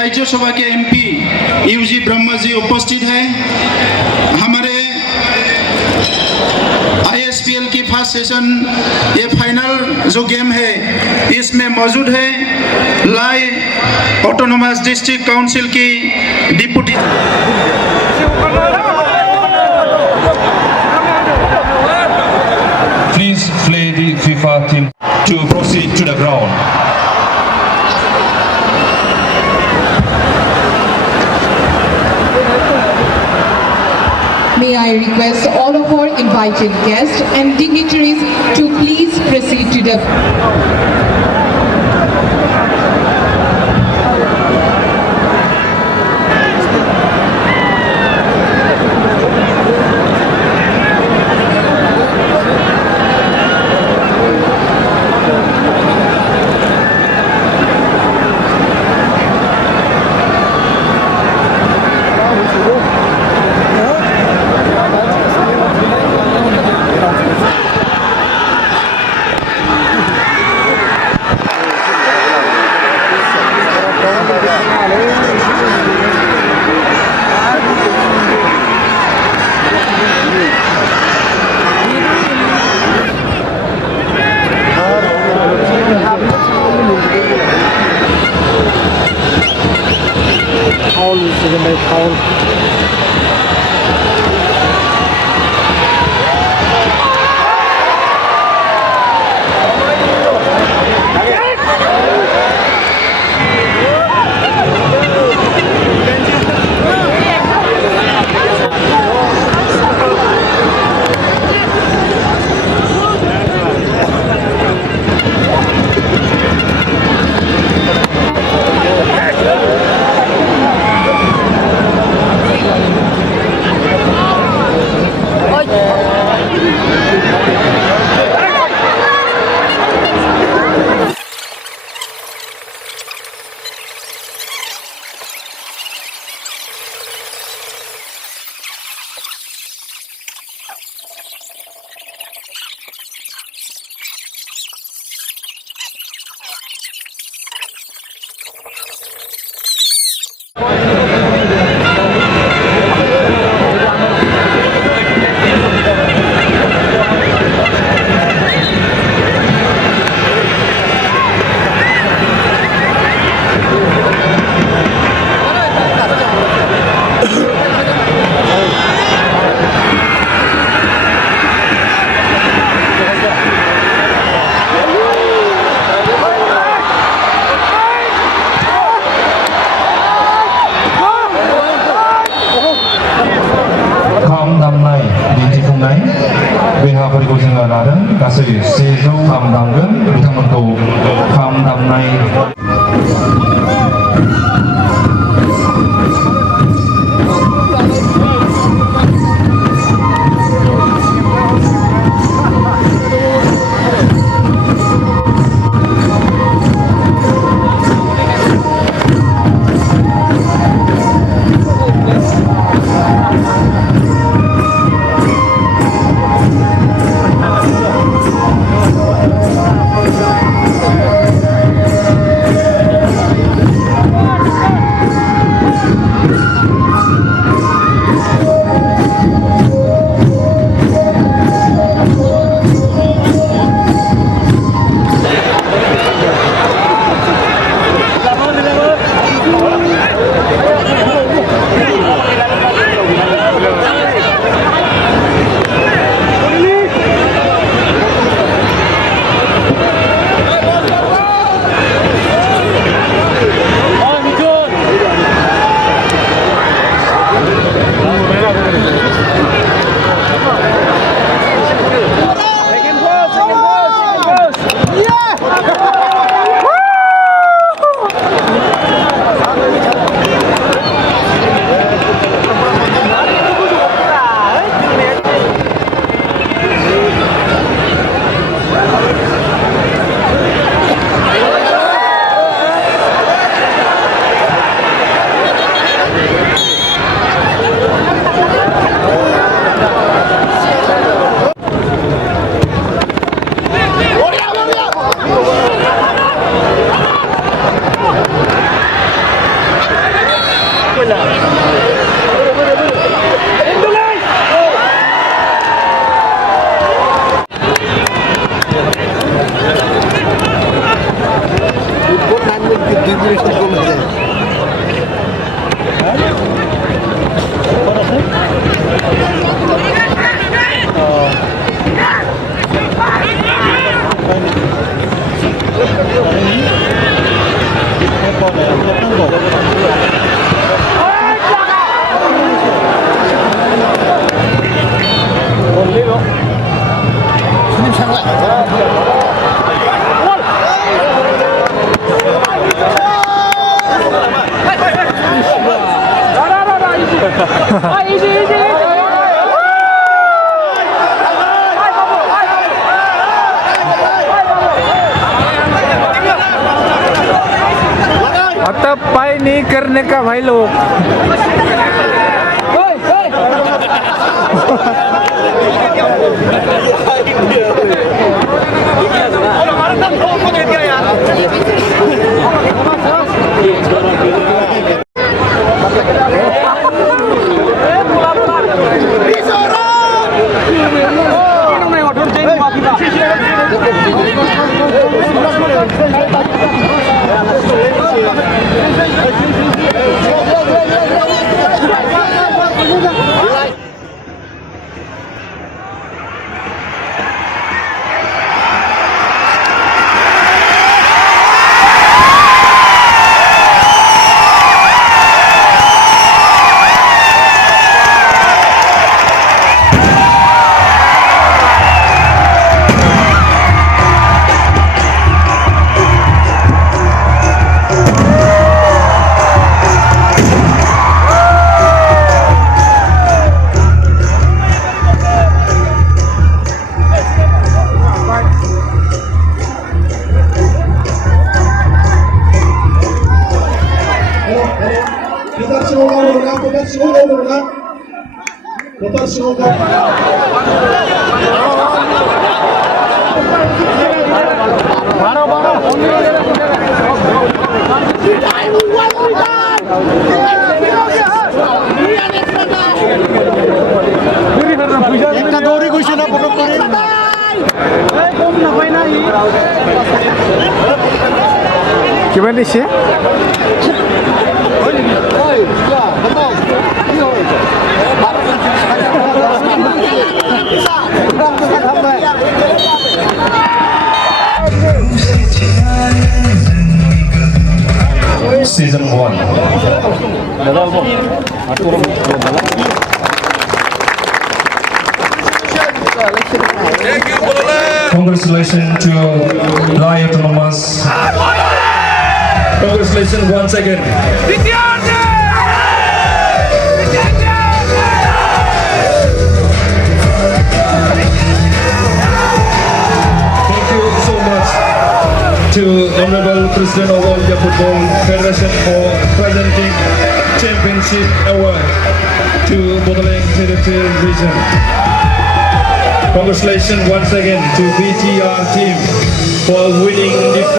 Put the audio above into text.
राज्यसभा के MP UG Brahma ji उपस्थित हैं। हमारे ISPL की फर्स्ट सेशन ये फाइनल जो गेम है इसमें मौजूद है लाई ऑटोनोमस डिस्ट्रिक्ट काउंसिल की deputy Please play the FIFA team to proceed to the ground. May I request all of our invited guests and dignitaries to please proceed to the बरिखौ जोङो लादों गासै 103 दामगोन बिथांमोनखौ खाम दामनाय आता पाय नहीं करने का भाई लोग Gimana sih? Season 1. Congratulations to Lai Autonomous. Congratulations once again. Thank you so much to Honorable President of All India Football Federation for presenting Championship Award to Bodoland Territorial Region. Congratulations once again to BTR team for winning the